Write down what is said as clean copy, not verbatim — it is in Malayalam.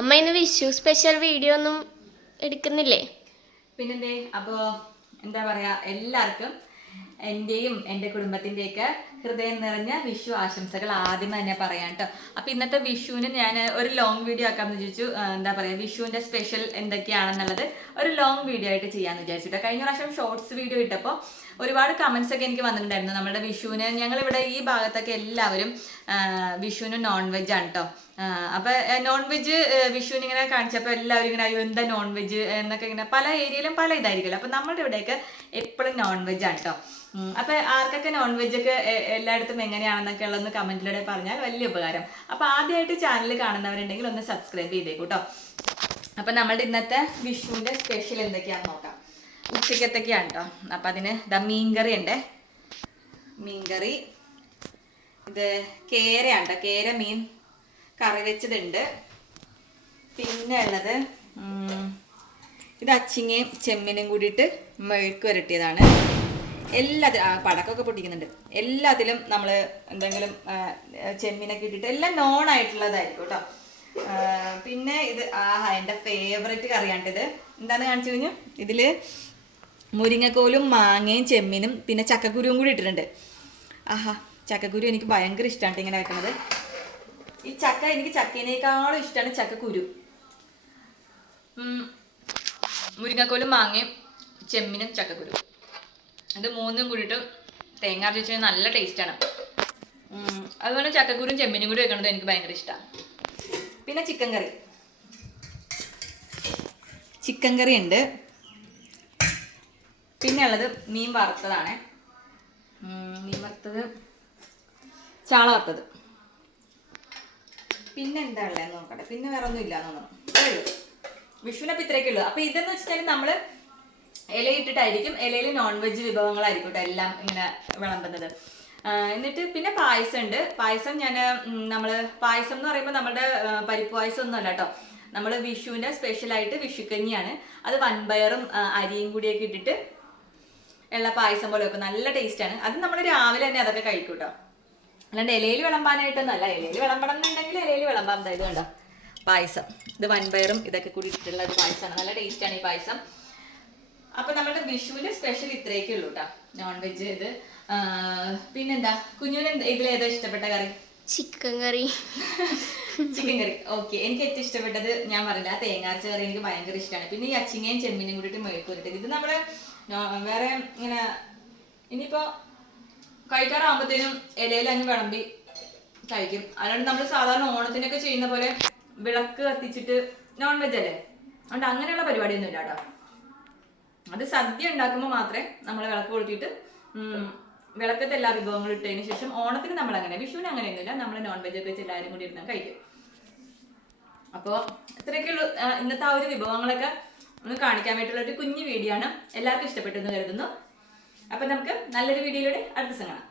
അമ്മ ഇന്ന് വിഷു സ്പെഷ്യൽ വീഡിയോ ഒന്നും എടുക്കുന്നില്ലേ? പിന്നെന്തേ? അപ്പോൾ എന്താ പറയാ, എല്ലാവർക്കും എൻ്റെയും എൻ്റെ കുടുംബത്തിൻ്റെയൊക്കെ ഹൃദയം നിറഞ്ഞ വിഷു ആശംസകൾ ആദ്യം തന്നെ പറയാം കേട്ടോ. അപ്പോൾ ഇന്നത്തെ വിഷുവിന് ഞാൻ ഒരു ലോങ് വീഡിയോ ആക്കാമെന്ന് വിചാരിച്ചു. എന്താ പറയുക, വിഷുവിൻ്റെ സ്പെഷ്യൽ എന്തൊക്കെയാണെന്നുള്ളത് ഒരു ലോങ് വീഡിയോ ആയിട്ട് ചെയ്യാമെന്ന് വിചാരിച്ചിട്ട്. കഴിഞ്ഞ പ്രാവശ്യം ഷോർട്സ് വീഡിയോ ഇട്ടപ്പോൾ ഒരുപാട് കമൻസ് ഒക്കെ എനിക്ക് വന്നിട്ടുണ്ടായിരുന്നു. നമ്മുടെ വിഷുവിന് ഞങ്ങളിവിടെ ഈ ഭാഗത്തൊക്കെ എല്ലാവരും വിഷുവിന് നോൺ വെജ് ആണ് കേട്ടോ. അപ്പോൾ നോൺ വെജ് വിഷുവിന് ഇങ്ങനെ കാണിച്ചപ്പോൾ എല്ലാവരും ഇങ്ങനെ അയ്യോ എന്താ നോൺ വെജ് എന്നൊക്കെ ഇങ്ങനെ പല ഏരിയയിലും പല ഇതായിരിക്കുമല്ലോ. അപ്പോൾ നമ്മുടെ ഇവിടെയൊക്കെ എപ്പോഴും നോൺ വെജ് ആണ് കേട്ടോ. അപ്പോൾ ആർക്കൊക്കെ നോൺ വെജ് ഒക്കെ എല്ലായിടത്തും എങ്ങനെയാണെന്നൊക്കെ ഉള്ളതെന്ന് കമൻറ്റിലൂടെ പറഞ്ഞാൽ വലിയ ഉപകാരം. അപ്പോൾ ആദ്യമായിട്ട് ചാനൽ കാണുന്നവരുണ്ടെങ്കിൽ ഒന്ന് സബ്സ്ക്രൈബ് ചെയ്തേക്കൂ കേട്ടോ. അപ്പോൾ നമ്മളുടെ ഇന്നത്തെ വിഷുവിൻ്റെ സ്പെഷ്യൽ എന്തൊക്കെയാണെന്ന് നോക്കാം. ഉച്ചക്കത്തൊക്കെയാണ് കേട്ടോ. അപ്പം അതിന് മീൻകറി ഉണ്ട്. മീൻകറി ഇത് കേരയാണ് കേട്ടോ. കേര മീൻ കറി വെച്ചതുണ്ട്. പിന്നെ ഉള്ളത് ഇത് അച്ചിങ്ങയും ചെമ്മീനും കൂടിയിട്ട് മെഴുക്ക് വരട്ടിയതാണ്. എല്ലാത്തിലും പടക്കമൊക്കെ പൊട്ടിക്കുന്നുണ്ട്. എല്ലാത്തിലും നമ്മൾ എന്തെങ്കിലും ചെമ്മീനൊക്കെ ഇട്ടിട്ട് എല്ലാം നോണായിട്ടുള്ളതായിരിക്കും കേട്ടോ. പിന്നെ ഇത് എൻ്റെ ഫേവറേറ്റ് കറിയാണിത്. എന്താണെന്ന് കാണിച്ചു കഴിഞ്ഞാൽ ഇതിൽ മുരിങ്ങക്കോലും മാങ്ങയും ചെമ്മീനും പിന്നെ ചക്കക്കുരുവും കൂടി ഇട്ടിട്ടുണ്ട്. ചക്കക്കുരു എനിക്ക് ഭയങ്കര ഇഷ്ടമാണ് ഇങ്ങനെ വെക്കുന്നത്. ഈ ചക്ക എനിക്ക് ചക്കേനേക്കാളും ഇഷ്ടമാണ് ചക്കക്കുരു. മുരിങ്ങക്കോലും മാങ്ങയും ചെമ്മീനും ചക്കക്കുരു ഇത് മൂന്നും കൂടിയിട്ട് തേങ്ങ അരച്ച് വെച്ചാൽ നല്ല ടേസ്റ്റാണ്. അതുപോലെ ചക്കക്കുരും ചെമ്മീനും കൂടി വെക്കണത് എനിക്ക് ഭയങ്കര ഇഷ്ടമാണ്. പിന്നെ ചിക്കൻ കറി ഉണ്ട്. പിന്നെ ഉള്ളത് മീൻ വറുത്തതാണ്. മീൻ വറുത്തത്, ചാള വറുത്തത്. പിന്നെ എന്താ ഉള്ളത് നോക്കട്ടെ. പിന്നെ വേറെ ഒന്നും ഇല്ലാന്ന് തോന്നുന്നു. വിഷുവിനപ്പം ഇത്രയൊക്കെ ഉള്ളൂ. അപ്പോൾ ഇതെന്ന് വെച്ചിട്ടുണ്ടെങ്കിൽ നമ്മൾ ഇലയിട്ടിട്ടായിരിക്കും. ഇലയിൽ നോൺ വെജ് വിഭവങ്ങളായിരിക്കും കേട്ടോ എല്ലാം ഇങ്ങനെ വിളമ്പുന്നത്. എന്നിട്ട് പിന്നെ പായസം ഉണ്ട്. പായസം പായസം എന്ന് പറയുമ്പോൾ നമ്മുടെ പരിപ്പ് പായസം ഒന്നും അല്ല കേട്ടോ. നമ്മൾ വിഷുവിൻ്റെ സ്പെഷ്യലായിട്ട് വിഷുക്കഞ്ഞിയാണ്. അത് വൻപയറും അരിയും കൂടിയൊക്കെ ഇട്ടിട്ട് ഉള്ള പായസം പോലെ വെക്കും. നല്ല ടേസ്റ്റാണ്. അത് നമ്മൾ രാവിലെ തന്നെ അതൊക്കെ കഴിക്കും കേട്ടോ. അല്ലാണ്ട് ഇലയിൽ വിളമ്പാനായിട്ടൊന്നും അല്ല. ഇലയിൽ വിളമ്പണം എന്നുണ്ടെങ്കിൽ ഇലയിൽ വിളമ്പാൻ. ഇത് കണ്ടോ പായസം. ഇത് വൻപയറും ഇതൊക്കെ കൂടി ഇട്ടിട്ടുള്ള ഒരു പായസമാണ്. നല്ല ടേസ്റ്റാണ് ഈ പായസം. അപ്പം നമ്മുടെ വിഷുവിൻ്റെ സ്പെഷ്യൽ ഇത്രയൊക്കെ ഉള്ളൂ കേട്ടോ. നോൺ വെജ് ഇത്. പിന്നെന്താ കുഞ്ഞുവിന് ഇതിലേതോ ഇഷ്ടപ്പെട്ട കറി? ചിക്കൻ കറി. ഓക്കെ. എനിക്ക് ഏറ്റവും ഇഷ്ടപ്പെട്ടത് ഞാൻ പറഞ്ഞില്ല, തേങ്ങാരച്ച കറി എനിക്ക് ഭയങ്കര ഇഷ്ടമാണ്. പിന്നെ ഈ അച്ചിങ്ങയും ചെമ്മീനും കൂടിയിട്ട് മെഴുക്ക് വരട്ടിയത്. ഇത് നമ്മുടെ വേറെ ഇങ്ങനെ ഇനിയിപ്പോൾ കഴിക്കാറാകുമ്പോഴത്തേനും ഇലയിൽ അങ്ങ് വിളമ്പി കഴിക്കും. അല്ലാണ്ട് നമ്മൾ സാധാരണ ഓണത്തിനൊക്കെ ചെയ്യുന്ന പോലെ വിളക്ക് കത്തിച്ചിട്ട് നോൺ വെജ് അല്ലേ, അതുകൊണ്ട് അങ്ങനെയുള്ള പരിപാടിയൊന്നും ഇല്ല കേട്ടോ. അത് സദ്യ ഉണ്ടാക്കുമ്പോൾ മാത്രമേ നമ്മൾ വിളക്ക് കൊളുത്തിയിട്ട് വിളക്കത്തെ എല്ലാ വിഭവങ്ങളും ഇട്ടതിന് ശേഷം ഓണത്തിന് നമ്മൾ അങ്ങനെ, വിഷുവിന് അങ്ങനെയൊന്നുമില്ല. നമ്മൾ നോൺ വെജ് ഒക്കെ വെച്ച് എല്ലാവരും കൂടി ഇരുന്ന് കഴിക്കും. അപ്പോൾ ഇത്രയൊക്കെയുള്ളൂ ഇന്നത്തെ ആ ഒരു വിഭവങ്ങളൊക്കെ ഒന്ന് കാണിക്കാൻ വേണ്ടിയിട്ടുള്ള ഒരു കുഞ്ഞു വീഡിയോ ആണ്. എല്ലാവർക്കും ഇഷ്ടപ്പെട്ടെന്ന് കരുതുന്നു. അപ്പം നമുക്ക് നല്ലൊരു വീഡിയോയിലൂടെ അടുത്ത ദിവസം കാണാം.